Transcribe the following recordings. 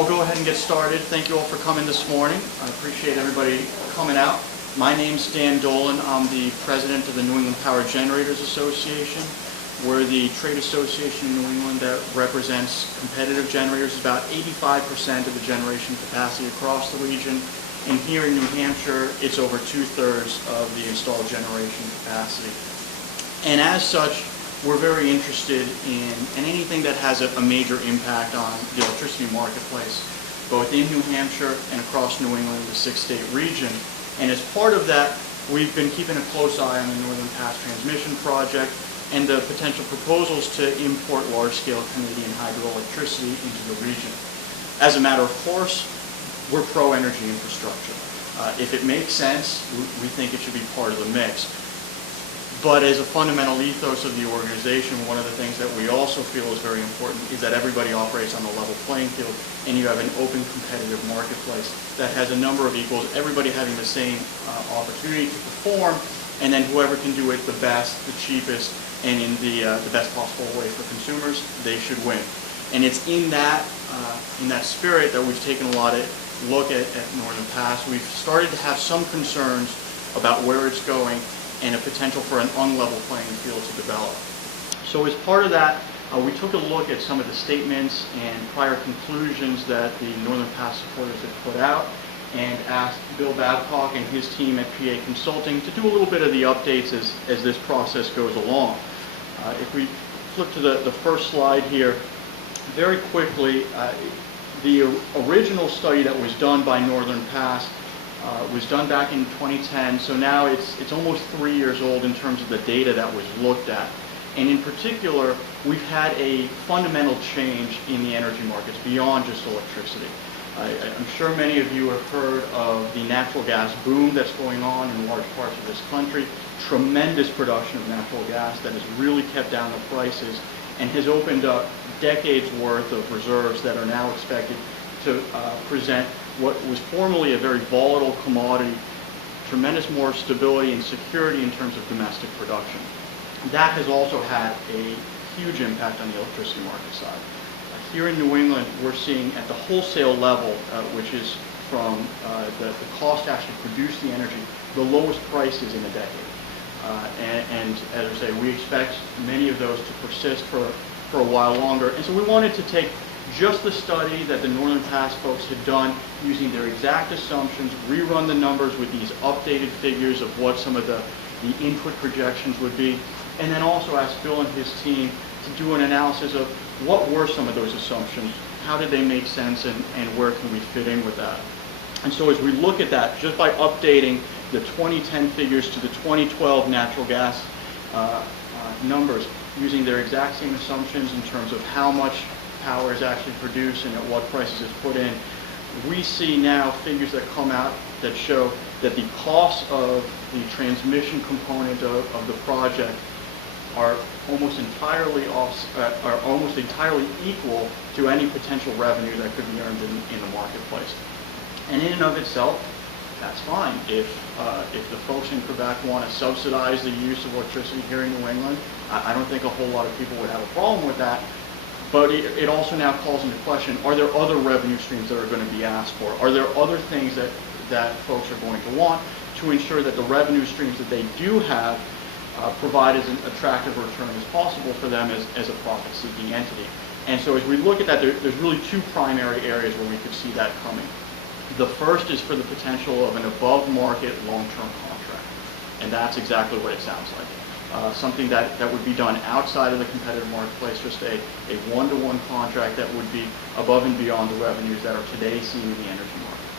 we'll go ahead and get started. Thank you all for coming this morning. I appreciate everybody coming out. My name's Dan Dolan. I'm the president of the New England Power Generators Association. We're the trade association in New England that represents competitive generators, about 85% of the generation capacity across the region. And here in New Hampshire, it's over 2/3 of the installed generation capacity. And as such, we're very interested in anything that has a major impact on the electricity marketplace, both in New Hampshire and across New England, the 6-state region. And as part of that, we've been keeping a close eye on the Northern Pass Transmission Project and the potential proposals to import large-scale Canadian hydroelectricity into the region. As a matter of course, we're pro-energy infrastructure. If it makes sense, we think it should be part of the mix. But as a fundamental ethos of the organization, one of the things that we also feel is very important is that everybody operates on a level playing field, and you have an open competitive marketplace that has a number of equals, everybody having the same opportunity to perform, and then whoever can do it the best, the cheapest, and in the best possible way for consumers, they should win. And it's in that spirit that we've taken a lot of look at Northern Pass. We've started to have some concerns about where it's going and a potential for an unlevel playing field to develop. So as part of that, we took a look at some of the statements and prior conclusions that the Northern Pass supporters had put out and asked Bill Babcock and his team at PA Consulting to do a little bit of the updates as this process goes along. If we flip to the first slide here, very quickly, the original study that was done by Northern Pass was done back in 2010, so now it's almost 3 years old in terms of the data that was looked at. And in particular, we've had a fundamental change in the energy markets beyond just electricity. I'm sure many of you have heard of the natural gas boom that's going on in large parts of this country. Tremendous production of natural gas that has really kept down the prices and has opened up decades worth of reserves that are now expected to present what was formerly a very volatile commodity, tremendous more stability and security in terms of domestic production. That has also had a huge impact on the electricity market side. Here in New England, we're seeing at the wholesale level, which is from the cost to actually produce the energy, the lowest prices in a decade. And as I say, we expect many of those to persist for a while longer. And so we wanted to take just the study that the Northern Pass folks had done using their exact assumptions, rerun the numbers with these updated figures of what some of the input projections would be, and then also ask Bill and his team to do an analysis of what were some of those assumptions, how did they make sense, and where can we fit in with that. And so as we look at that, just by updating the 2010 figures to the 2012 natural gas numbers, using their exact same assumptions in terms of how much power is actually produced and at what prices it's put in, we see now figures that come out that show that the costs of the transmission component of the project are almost entirely equal to any potential revenue that could be earned in the marketplace. And in and of itself, that's fine. If the folks in Quebec want to subsidize the use of electricity here in New England, I don't think a whole lot of people would have a problem with that. But it also now calls into question, are there other revenue streams that are going to be asked for? Are there other things that folks are going to want to ensure that the revenue streams that they do have provide as an attractive return as possible for them as a profit-seeking entity? And so as we look at that, there's really two primary areas where we could see that coming. The first is for the potential of an above-market long-term contract. And that's exactly what it sounds like. Something that would be done outside of the competitive marketplace, just a one-to-one contract that would be above and beyond the revenues that are today seen in the energy market.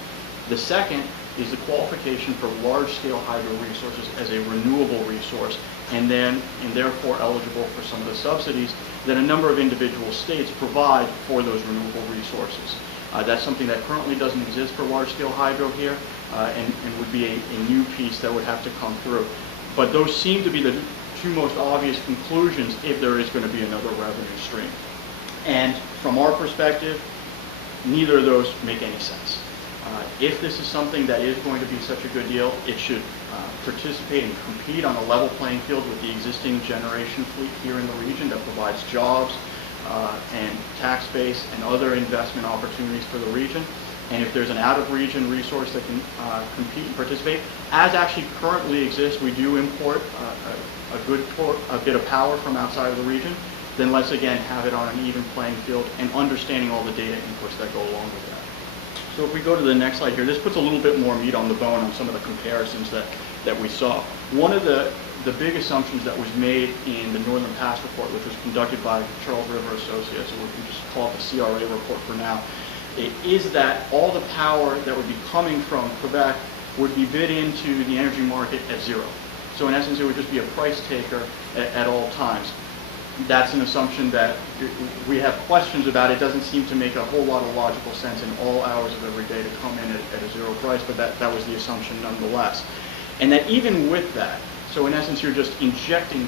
The second is the qualification for large-scale hydro resources as a renewable resource, and therefore eligible for some of the subsidies that a number of individual states provide for those renewable resources. That's something that currently doesn't exist for large-scale hydro here, and would be a new piece that would have to come through. But those seem to be the two most obvious conclusions if there is going to be another revenue stream. And from our perspective, neither of those make any sense. If this is something that is going to be such a good deal, it should participate and compete on a level playing field with the existing generation fleet here in the region that provides jobs, and tax base and other investment opportunities for the region. And if there's an out-of-region resource that can compete and participate, as actually currently exists, we do import a bit of power from outside of the region, then let's again have it on an even playing field and understanding all the data inputs that go along with that. So if we go to the next slide here, this puts a little bit more meat on the bone on some of the comparisons that we saw. One of the big assumptions that was made in the Northern Pass report, which was conducted by Charles River Associates, or we can just call it the CRA report for now, is that all the power that would be coming from Quebec would be bid into the energy market at zero. So in essence, it would just be a price taker at all times. That's an assumption that we have questions about. It doesn't seem to make a whole lot of logical sense in all hours of every day to come in at a zero price, but that was the assumption nonetheless. And that even with that, so in essence, you're just injecting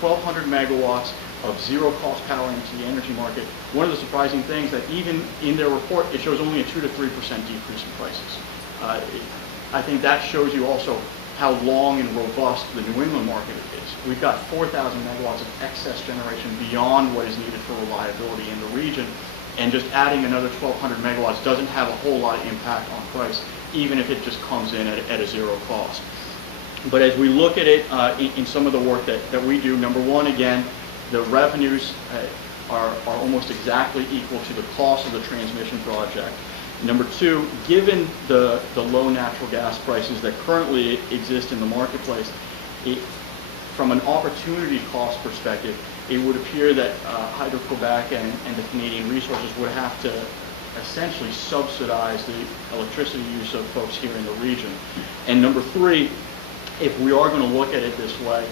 1,200 megawatts of zero-cost power into the energy market. One of the surprising things that even in their report, it shows only a 2 to 3% decrease in prices. I think that shows you also how long and robust the New England market is. We've got 4,000 megawatts of excess generation beyond what is needed for reliability in the region, and just adding another 1,200 megawatts doesn't have a whole lot of impact on price, even if it just comes in at a zero cost. But as we look at it in some of the work that we do, number one, again, the revenues are almost exactly equal to the cost of the transmission project. Number two, given the low natural gas prices that currently exist in the marketplace, from an opportunity cost perspective, it would appear that Hydro Quebec and the Canadian resources would have to essentially subsidize the electricity use of folks here in the region. And number three, if we are going to look at it this way,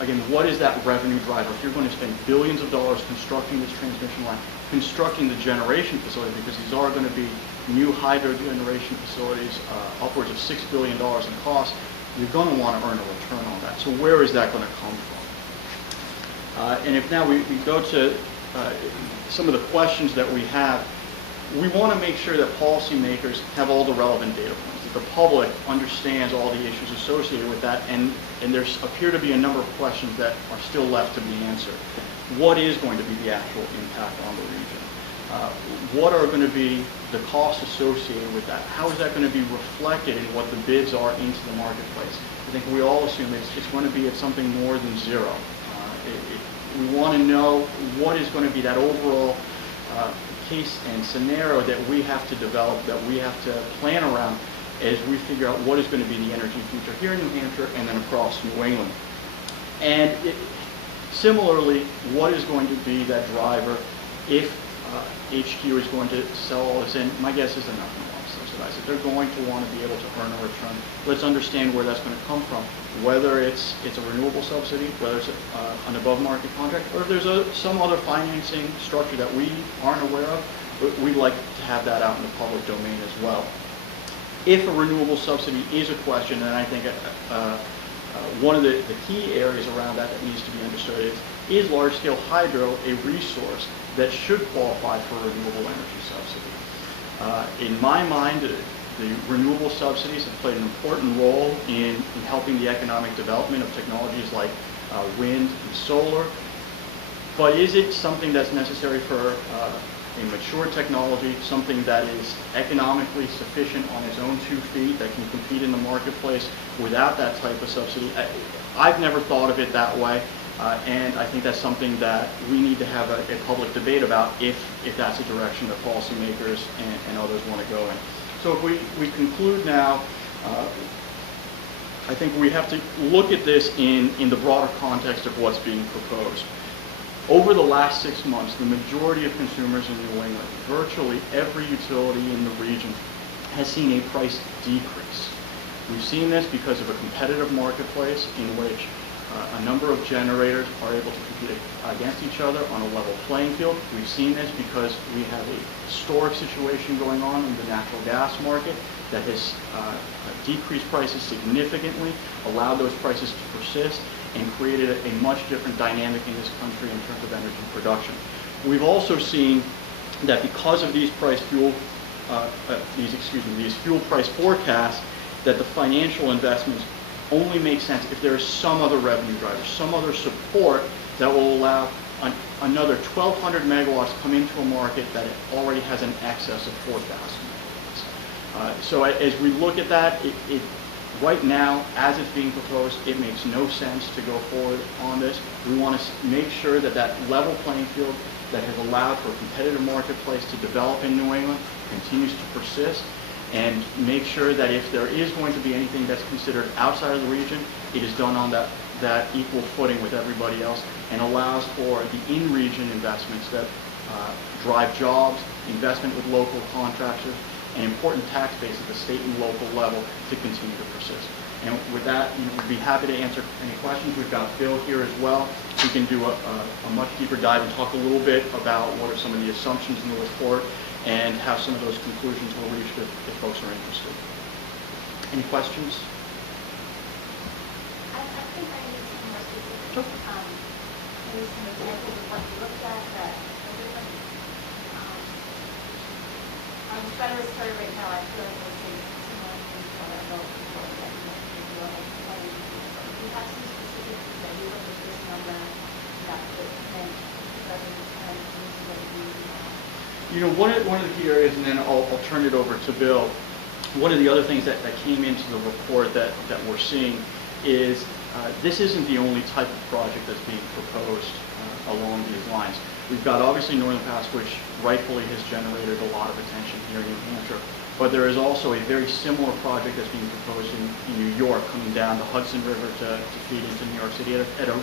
again, what is that revenue driver? If you're going to spend billions of dollars constructing this transmission line, constructing the generation facility, because these are going to be new hydro generation facilities, upwards of $6 billion in cost, you're going to want to earn a return on that. So where is that going to come from? And if now we go to some of the questions that we have, we want to make sure that policymakers have all the relevant data points, that the public understands all the issues associated with that, and there appear to be a number of questions that are still left to be answered. What is going to be the actual impact on the region? What are going to be the costs associated with that? How is that going to be reflected in what the bids are into the marketplace? I think we all assume it's going to be at something more than zero. We want to know what is going to be that overall case and scenario that we have to develop, that we have to plan around as we figure out what is going to be the energy future here in New Hampshire and then across New England. And similarly, what is going to be that driver if HQ is going to sell all this in? My guess is they're not going to want to subsidize it. They're going to want to be able to earn a return. Let's understand where that's going to come from, whether it's a renewable subsidy, whether it's an above-market contract, or if there's some other financing structure that we aren't aware of. But we'd like to have that out in the public domain as well. If a renewable subsidy is a question, and I think one of the key areas around that needs to be understood is large-scale hydro a resource that should qualify for a renewable energy subsidy? In my mind, the renewable subsidies have played an important role in helping the economic development of technologies like wind and solar. But is it something that's necessary for a mature technology, something that is economically sufficient on its own 2 feet, that can compete in the marketplace without that type of subsidy? I've never thought of it that way, and I think that's something that we need to have a public debate about if that's a direction that policymakers and others want to go in. So if we conclude now, I think we have to look at this in the broader context of what's being proposed. Over the last 6 months, the majority of consumers in New England, virtually every utility in the region, has seen a price decrease. We've seen this because of a competitive marketplace in which a number of generators are able to compete against each other on a level playing field. We've seen this because we have a historic situation going on in the natural gas market that has decreased prices significantly, allowed those prices to persist, and created a much different dynamic in this country in terms of energy production. We've also seen that because of these fuel price forecasts, that the financial investments only make sense if there is some other revenue driver, some other support that will allow another 1,200 megawatts come into a market that already has an excess of 4,000 megawatts. So as we look at that, right now, as it's being proposed, it makes no sense to go forward on this. We want to make sure that that level playing field that has allowed for a competitive marketplace to develop in New England continues to persist, and make sure that if there is going to be anything that's considered outside of the region, it is done on that equal footing with everybody else, and allows for the in-region investments that drive jobs, investment with local contractors, and important tax base at the state and local level to continue to persist. And with that, we'd be happy to answer any questions. We've got Bill here as well. We can do a much deeper dive and talk a little bit about what are some of the assumptions in the report and how some of those conclusions were reached if folks are interested. Any questions? I think I need some more specifics. Maybe some examples of what you looked at that are different. I'm trying to start right now. I feel like we'll say similar things that I wrote before that you have some specifics that you look at this number that could then 2010 One of the key areas, and then I'll turn it over to Bill. One of the other things that came into the report that we're seeing is this isn't the only type of project that's being proposed along these lines. We've got obviously Northern Pass, which rightfully has generated a lot of attention here in New Hampshire, but there is also a very similar project that's being proposed in New York, coming down the Hudson River to feed into New York City at a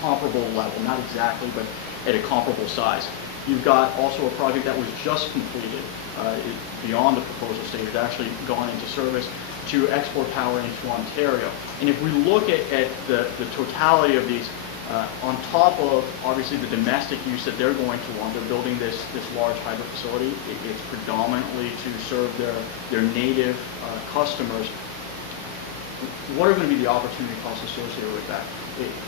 comparable level, not exactly, but at a comparable size. You've got also a project that was just completed beyond the proposal stage. It's actually gone into service to export power into Ontario. And if we look at the totality of these, on top of obviously the domestic use that they're going to want, they're building this large hydro facility. It's predominantly to serve their native customers. What are going to be the opportunity costs associated with that?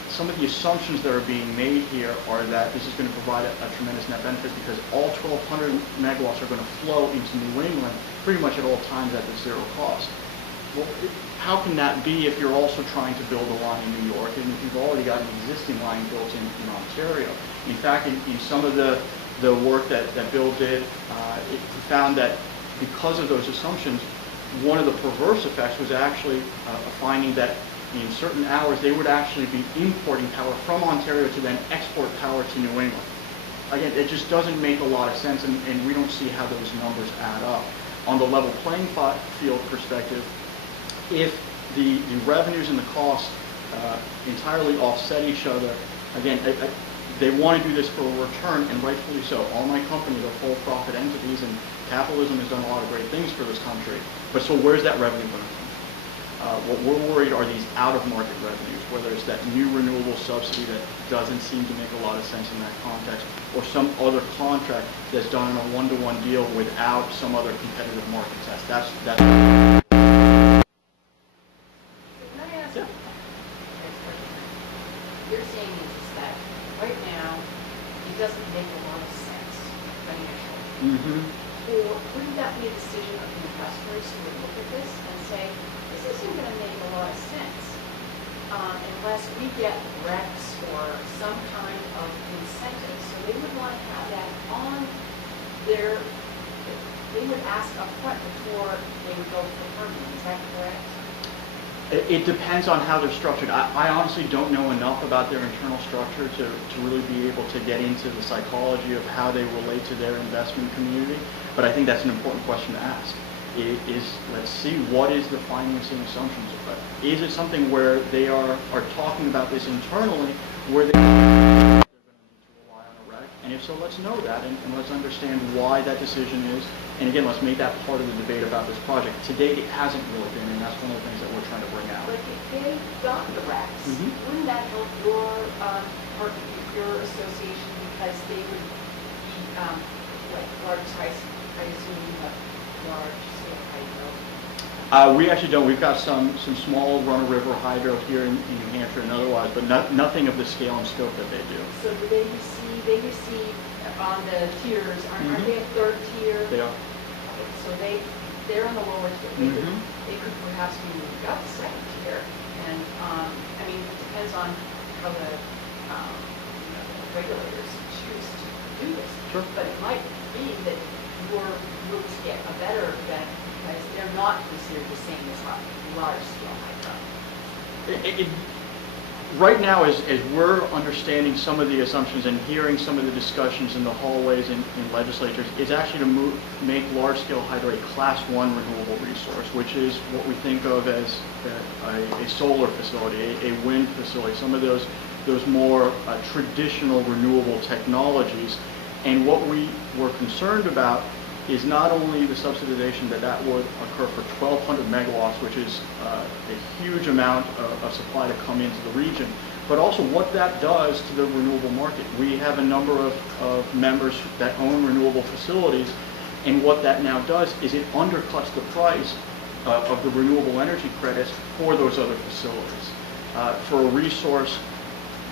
Some of the assumptions that are being made here are that this is going to provide a tremendous net benefit because all 1,200 megawatts are going to flow into New England pretty much at all times at the zero cost. Well, how can that be if you're also trying to build a line in New York and if you've already got an existing line built in Ontario? In fact, in some of the work that Bill did, it found that because of those assumptions, one of the perverse effects was actually a finding that in certain hours they would actually be importing power from Ontario to then export power to New England. Again, it just doesn't make a lot of sense, and we don't see how those numbers add up. On the level playing field perspective, if the revenues and the costs entirely offset each other, again, they want to do this for a return, and rightfully so. All my companies are full profit entities, and capitalism has done a lot of great things for this country. But so where's that revenue going to come from? What we're worried are these out-of-market revenues, whether it's that new renewable subsidy that doesn't seem to make a lot of sense in that context, or some other contract that's done in a one-to-one deal without some other competitive market test. That's You're saying is that right now it doesn't make a lot of sense financially. Or wouldn't that be a decision of the investors who would look at this and say, this isn't going to make a lot of sense unless we get RECs or some kind of incentive. So they would want to have that on their, they would ask up front before they would go for permitting. Is that correct? It depends on how they're structured. I honestly don't know enough about their internal structure to really be able to get into the psychology of how they relate to their investment community, but I think that's an important question to ask. Let's see, what is the financing assumptions of that? Is it something where they are talking about this internally, where they're going to need to rely on a REC? And if so, let's know that, and let's understand why that decision is. And again, let's make that part of the debate about this project. To date, it hasn't really been, and that's one of the things that we're trying to bring out. But if they got the RECs, wouldn't that help your association because they would be like large size? I assume you have large scale hydro. We actually don't. We've got some small run-of-river hydro here in New Hampshire and otherwise, but nothing of the scale and scope that they do. So do they receive? They receive on the tiers. Aren't they a third tier? They are. Okay, so they're on the lower tier. They could perhaps be moved up second tier, and I mean it depends on how the regulators choose to do this. Sure. But it might be that your routes get a better benefit because they're not considered the same as large scale hydro. Right now, as we're understanding some of the assumptions and hearing some of the discussions in the hallways in legislatures, is actually to make large-scale hydro a Class 1 renewable resource, which is what we think of as a solar facility, a wind facility, some of those more traditional renewable technologies. And what we were concerned about is not only the subsidization that would occur for 1,200 megawatts, which is a huge amount of supply to come into the region, but also what that does to the renewable market. We have a number of members that own renewable facilities, and what that now does is it undercuts the price of the renewable energy credits for those other facilities. For a resource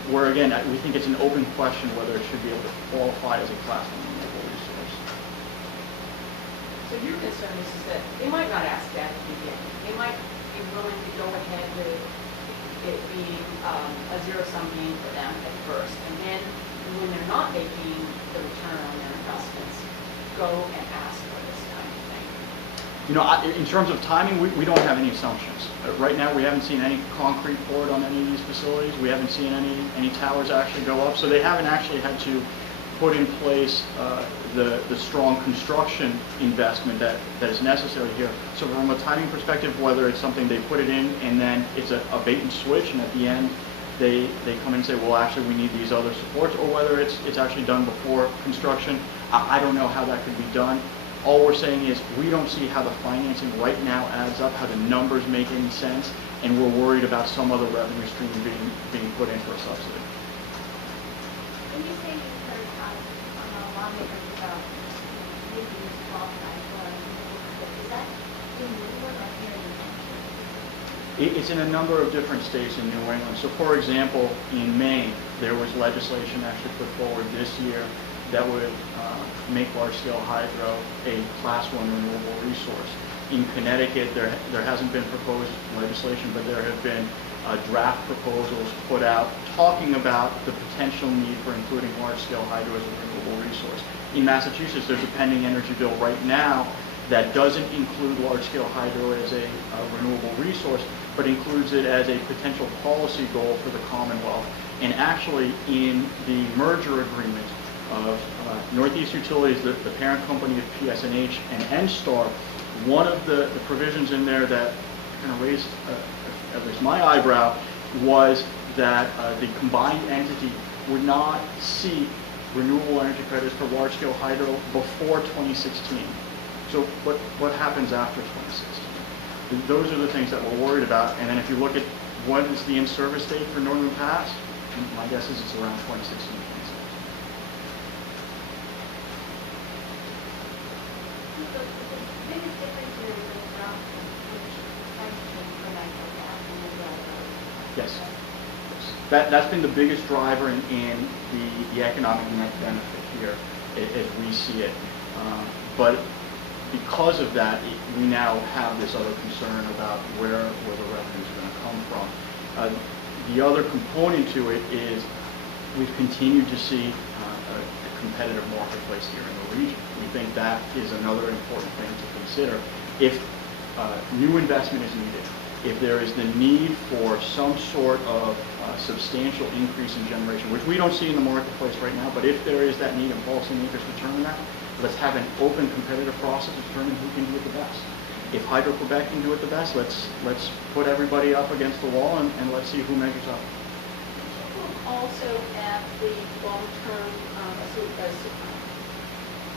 where, again, we think it's an open question whether it should be able to qualify as a Class 1 renewable resource. So your concern is that they might not ask that at the beginning. They might be willing to go ahead with it being a zero-sum game for them at first. And then when they're not making the return on their investments, go and ask for this kind of thing. You know, in terms of timing, we don't have any assumptions. Right now, we haven't seen any concrete poured on any of these facilities. We haven't seen any towers actually go up. So they haven't actually had to put in place the strong construction investment that is necessary here. So from a timing perspective, whether it's something they put it in and then it's a bait and switch, and at the end they come in and say, well, actually we need these other supports, or whether it's actually done before construction, I don't know how that could be done. All we're saying is we don't see how the financing right now adds up, how the numbers make any sense, and we're worried about some other revenue stream being put in for a subsidy. When you say you heard lawmakers about maybe use qualified for is that in New England or here in New Hampshire? It's in a number of different states in New England. So for example, in Maine, there was legislation actually put forward this year that would make large-scale hydro a Class 1 renewable resource. In Connecticut, there hasn't been proposed legislation, but there have been draft proposals put out talking about the potential need for including large-scale hydro as a renewable resource. In Massachusetts, there's a pending energy bill right now that doesn't include large-scale hydro as a renewable resource, but includes it as a potential policy goal for the Commonwealth. And actually, in the merger agreement of Northeast Utilities, the parent company of PSNH and NSTAR, one of the provisions in there that kind of raised at least my eyebrow was that the combined entity would not seek renewable energy credits for large-scale hydro before 2016. So what happens after 2016? Those are the things that we're worried about. And then if you look at what is the in-service date for Northern Pass, my guess is it's around 2016. So the biggest difference here is the drop in pricing for natural gas and the Yes. That's been the biggest driver in the economic net benefit here, as we see it. But because of that, we now have this other concern about where the revenues are going to come from. The other component to it is we've continued to see a competitive marketplace here in the region. We think that is another important thing to consider. If new investment is needed, if there is the need for some sort of substantial increase in generation, which we don't see in the marketplace right now, but if there is that need and policymakers determine that, let's have an open competitive process to determine who can do it the best. If Hydro Quebec can do it the best, let's put everybody up against the wall and let's see who measures up. Also at the long-term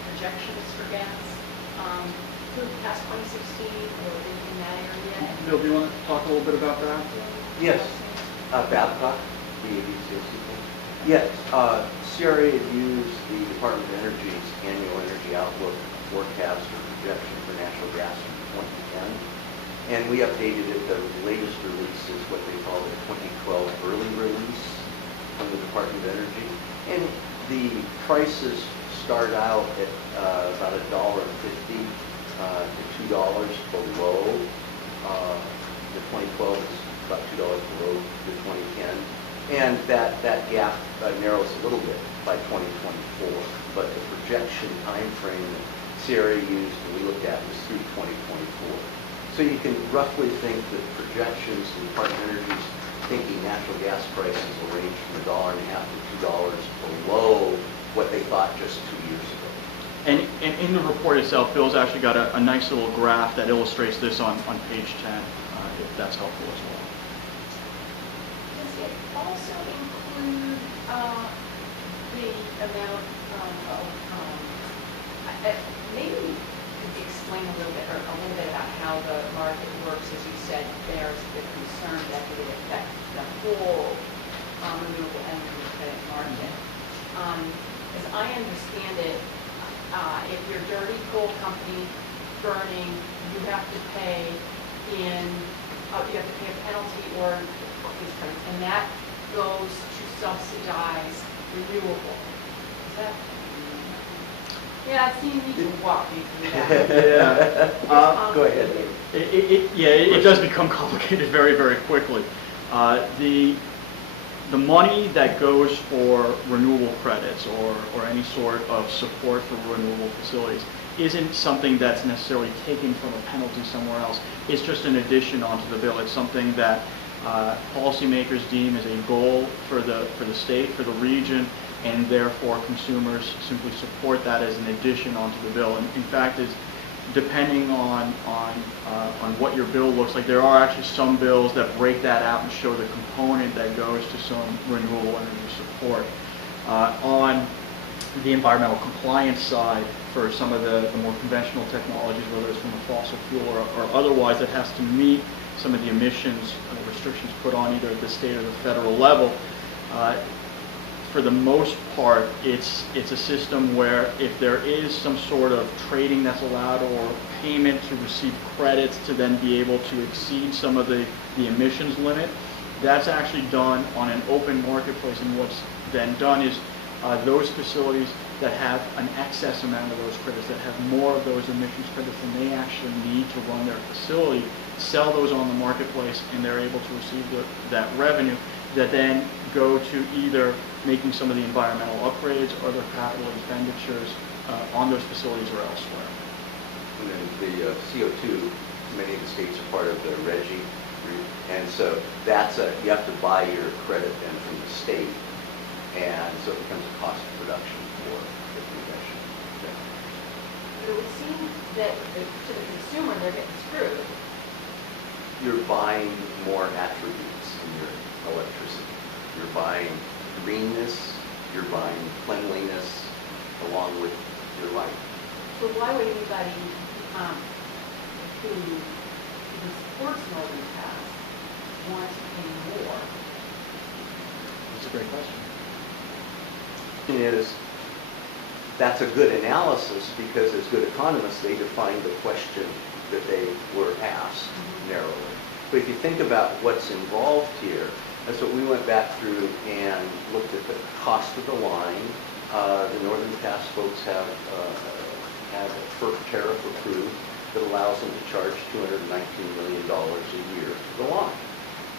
projections for gas through past 2016 or in that area. Bill, do you want to talk a little bit about that? Yes. Babcock, the ABCSC. Yes. CRA had used the Department of Energy's annual energy outlook forecast or projection for natural gas for 2010. And we updated it. The latest release is what they call the 2012 early release from the Department of Energy. And the prices start out at about $1.50 to $2 below. The 2012 is about $2 below the 2010. And that gap narrows a little bit by 2024, but the projection timeframe that CRA used and we looked at was through 2024. So you can roughly think that projections in the Department of Energy's thinking natural gas prices will range from $1.50 to $2 below what they thought just 2 years ago. And in the report itself, Bill's actually got a nice little graph that illustrates this on page 10, if that's helpful as well. Does it also include the amount of, maybe you could explain a little bit about how the market works? As you said, there's the concern that it would affect the whole renewable energy credit market. As I understand it, if you're a dirty coal company burning, you have to pay a penalty or these credits, and that goes to subsidize renewable. Is that? Yeah, I see you need to walk me through that. Yeah. Go ahead, Dave. It does become complicated very, very quickly. The money that goes for renewable credits or any sort of support for renewable facilities isn't something that's necessarily taken from a penalty somewhere else. It's just an addition onto the bill. It's something that policymakers deem as a goal for the state, for the region, and therefore consumers simply support that as an addition onto the bill. And in fact, depending on what your bill looks like, there are actually some bills that break that out and show the component that goes to some renewable energy support. On the environmental compliance side, for some of the more conventional technologies, whether it's from a fossil fuel or otherwise, that has to meet some of the emissions restrictions put on either at the state or the federal level, for the most part, it's a system where if there is some sort of trading that's allowed or payment to receive credits to then be able to exceed some of the emissions limit, that's actually done on an open marketplace. And what's then done is those facilities that have an excess amount of those credits, that have more of those emissions credits than they actually need to run their facility, sell those on the marketplace, and they're able to receive that revenue that then go to either making some of the environmental upgrades or other capital expenditures on those facilities or elsewhere. And then the CO2, many of the states are part of the RGGI, and so you have to buy your credit then from the state, and so it becomes a cost of production for the convention. It would seem that to the consumer, they're getting screwed. You're buying more attributes in your electricity. You're buying greenness, you're buying cleanliness, along with your life. So why would anybody who supports Northern Pass want to pay more? That's a great question. That's a good analysis because as good economists, they defined the question that they were asked narrowly. But if you think about what's involved here, that's what we went back through and looked at the cost of the line. The Northern Pass folks have a FERC tariff approved that allows them to charge $219 million a year for the line.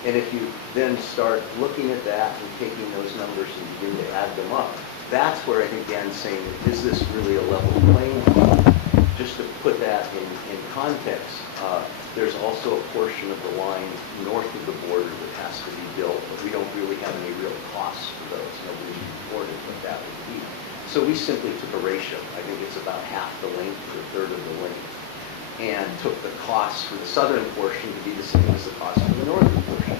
And if you then start looking at that and taking those numbers and begin to add them up, that's where I think Dan's saying, is this really a level playing field? Just to put that in context, there's also a portion of the line north of the border that has to be built, but we don't really have any real costs for those. Nobody's reported what that would be. So we simply took a ratio. I think it's about half the length or a third of the length, and took the costs for the southern portion to be the same as the cost for the northern portion.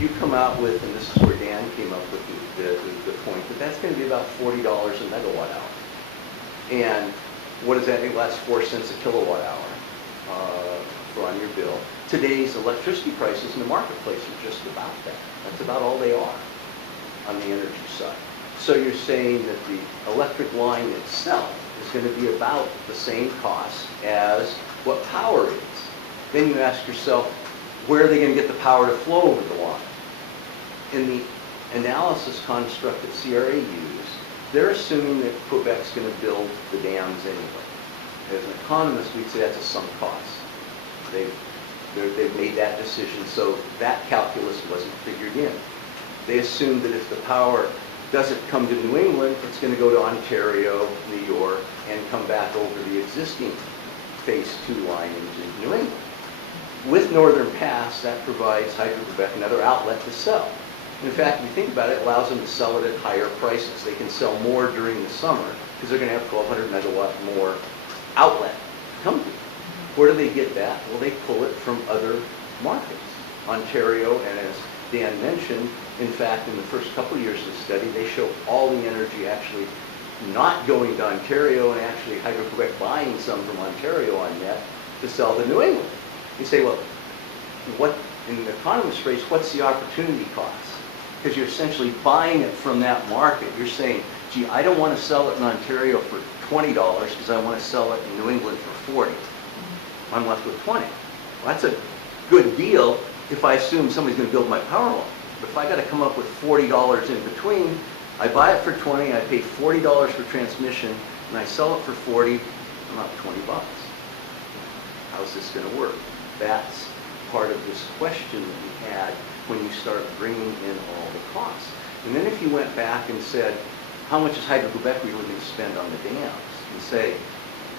You come out with, and this is where Dan came up with the point, that that's going to be about $40 a megawatt hour. And what does that mean? Well, that's 4 cents a kilowatt hour for on your bill. Today's electricity prices in the marketplace are just about that. That's about all they are on the energy side. So you're saying that the electric line itself is going to be about the same cost as what power is. Then you ask yourself, where are they going to get the power to flow over the line? In the analysis construct that CRA used, they're assuming that Quebec's going to build the dams anyway. As an economist, we'd say that's a sunk cost. They've made that decision, so that calculus wasn't figured in. they assume that if the power doesn't come to New England, it's going to go to Ontario, New York, and come back over the existing Phase 2 line into New England. With Northern Pass, that provides Hydro Quebec another outlet to sell. In fact, if you think about it, it allows them to sell it at higher prices. They can sell more during the summer because they're going to have 1,200 megawatt more outlet to come to. Where do they get that? Well, they pull it from other markets. Ontario, and as Dan mentioned, in fact, in the first couple of years of the study, they show all the energy actually not going to Ontario and actually Hydro Quebec buying some from Ontario on net to sell to New England. You say, well, what, in the economist phrase, what's the opportunity cost? Because you're essentially buying it from that market. You're saying, gee, I don't want to sell it in Ontario for $20 because I want to sell it in New England for 40. I'm left with 20. Well, that's a good deal if I assume somebody's going to build my power line. But if I got to come up with $40 in between, I buy it for 20, I pay $40 for transmission, and I sell it for 40, I'm out 20 bucks. How's this going to work? That's part of this question that we had when you start bringing in all the costs. And then if you went back and said, how much is Hydro Quebec really going to spend on the dams? And say,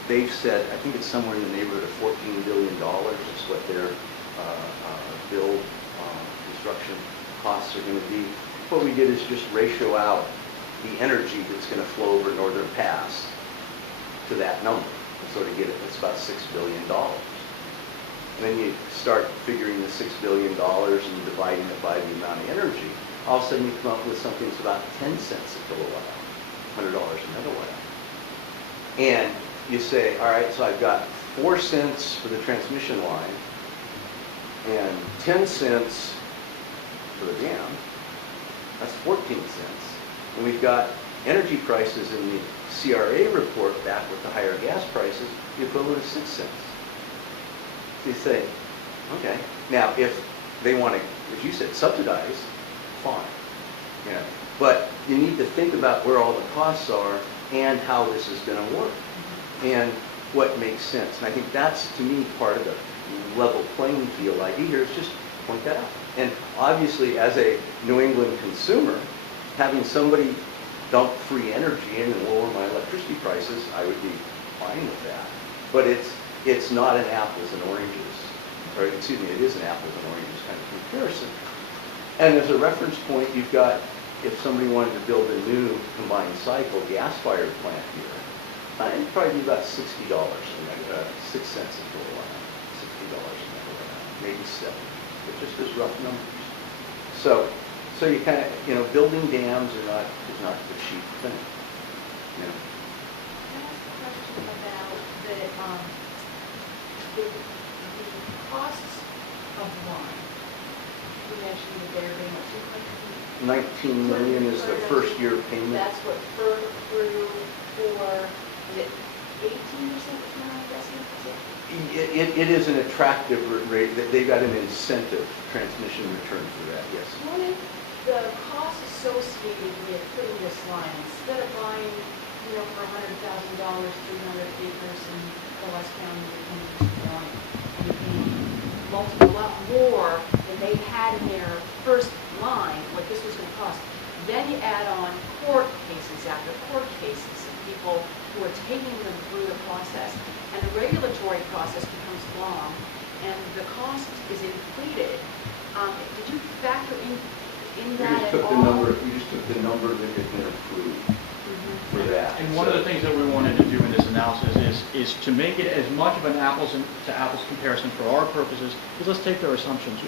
they've said, I think it's somewhere in the neighborhood of $14 billion is what their build construction costs are going to be. What we did is just ratio out the energy that's going to flow over Northern Pass to that number. And so to get it, it's about $6 billion. And then you start figuring the $6 billion and dividing it by the amount of energy. All of a sudden you come up with something that's about 10 cents a kilowatt hour, $100 a megawatt hour. And you say, all right, so I've got 4 cents for the transmission line and 10 cents for the dam. That's 14 cents. And we've got energy prices in the CRA report back with the higher gas prices, the equivalent of 6 cents. So you say, okay, now if they want to, as you said, subsidize, fine. Yeah. But you need to think about where all the costs are and how this is going to work and what makes sense. And I think that's, to me, part of the level playing field idea here is just point that out. And obviously, as a New England consumer, having somebody dump free energy in and lower my electricity prices, I would be fine with that. But it's not an apples and oranges, or excuse me, it is an apples and oranges kind of comparison. And as a reference point, you've got, if somebody wanted to build a new combined cycle gas-fired plant here, it'd probably be about $60 a megawatt, 6 cents a kilowatt, $60 a megawatt, maybe 7, but just as rough numbers. So you kind of, building dams is not the cheap thing. You know. Can I ask a question about the costs of line? You mentioned that they're being what, 19 million is the first year payment. That's what through for, is it 18% return on investment? It is an attractive rate. They've got an incentive transmission return for that, yes. What if the cost associated with putting this line, instead of buying, for $100,000, 300 acres in Dolan County, and you pay multiple lot more than they had in their first line, what this was going to cost. Then you add on court cases after court cases of people who are taking them through the process, and the regulatory process becomes long, and the cost is inflated. Did you factor in that at all? We just took the number that had been approved for that. And one of the things that we wanted to do in this analysis is to make it as much of an apples to apples comparison for our purposes, is let's take their assumptions.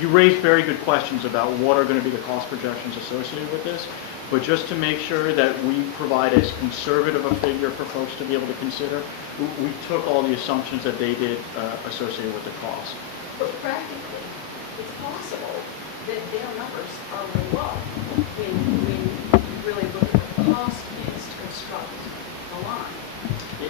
You raised very good questions about what are going to be the cost projections associated with this, but just to make sure that we provide as conservative a figure for folks to be able to consider, we took all the assumptions that they did associated with the cost. But practically, it's possible that their numbers are really low when you really look at what the cost is to construct a line.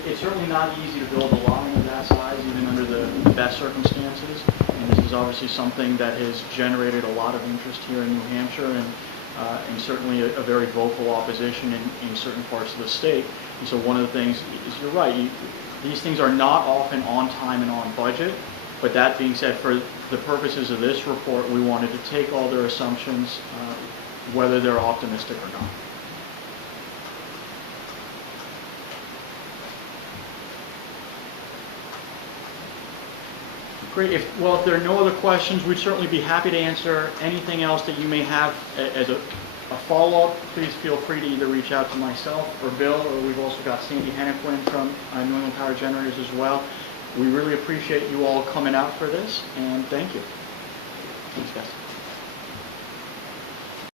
It's certainly not easy to build a line of that size, even under the best circumstances. And this is obviously something that has generated a lot of interest here in New Hampshire, and certainly a very vocal opposition in certain parts of the state. And so one of the things is, you're right, these things are not often on time and on budget, But that being said, for the purposes of this report, we wanted to take all their assumptions, whether they're optimistic or not. Great. If there are no other questions, we'd certainly be happy to answer anything else that you may have as a follow-up. Please feel free to either reach out to myself or Bill, or we've also got Sandy Hennequin from New England Power Generators as well. We really appreciate you all coming out for this, and thank you. Thanks, guys.